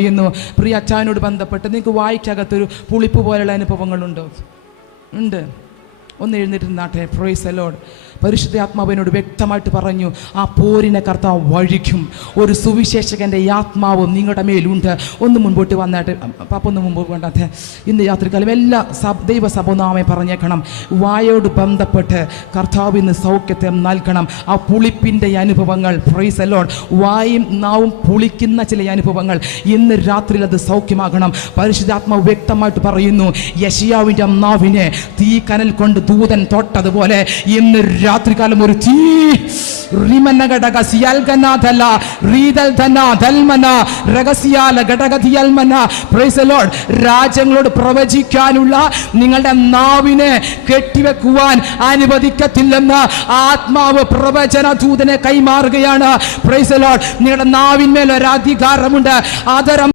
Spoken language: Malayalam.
ചെയ്യുന്നു. പ്രിയ അച്ചായനോട് ബന്ധപ്പെട്ട് നിങ്ങൾക്ക് വായിക്കകത്തൊരു പുളിപ്പ് പോലെയുള്ള അനുഭവങ്ങളുണ്ടോ? ഉണ്ട്. ഒന്ന് എഴുന്നേറ്റ് പ്രൈസ് ദി ലോർഡ്. പരിശുദ്ധ ആത്മാവിനോട് വ്യക്തമായിട്ട് പറഞ്ഞു, ആ പോരിനെ കർത്താവ് വഴിക്കും. ഒരു സുവിശേഷകൻ്റെ ആത്മാവും നിങ്ങളുടെ മേലുണ്ട്. ഒന്ന് മുൻപോട്ട് വന്നായിട്ട് പാപ്പൊന്ന് മുമ്പോട്ട് വേണ്ടാത്തെ. ഇന്ന് രാത്രികാലം എല്ലാ ദൈവസഭനാമെ പറഞ്ഞേക്കണം, വായോട് ബന്ധപ്പെട്ട് കർത്താവ് ഇന്ന് സൗഖ്യത്തെ നൽകണം. ആ പുളിപ്പിൻ്റെ അനുഭവങ്ങൾ, പ്രൈസ് ദി ലോർഡ്, വായും നാവും പുളിക്കുന്ന ചില അനുഭവങ്ങൾ ഇന്ന് രാത്രിയിൽ അത് സൗഖ്യമാകണം. പരിശുദ്ധാത്മാവ് വ്യക്തമായിട്ട് പറയുന്നു, യെശയ്യാവിൻ്റെ നാവിനെ തീ കനൽ കൊണ്ട് ദൂതൻ തൊട്ടതുപോലെ ഇന്ന് രാത്രികാലം ഒരു തീ രാജ്യങ്ങളോട് പ്രവചിക്കാനുള്ള നിങ്ങളുടെ നാവിനെ കെട്ടിവെക്കുവാൻ അനുവദിക്കത്തില്ലെന്ന് ആത്മാവ് പ്രവചന ദൂതനെ കൈമാറുകയാണ്. Praise the Lord. നിങ്ങളുടെ നാവിന്മേൽ ഒരു അധികാരമുണ്ട്. അതരം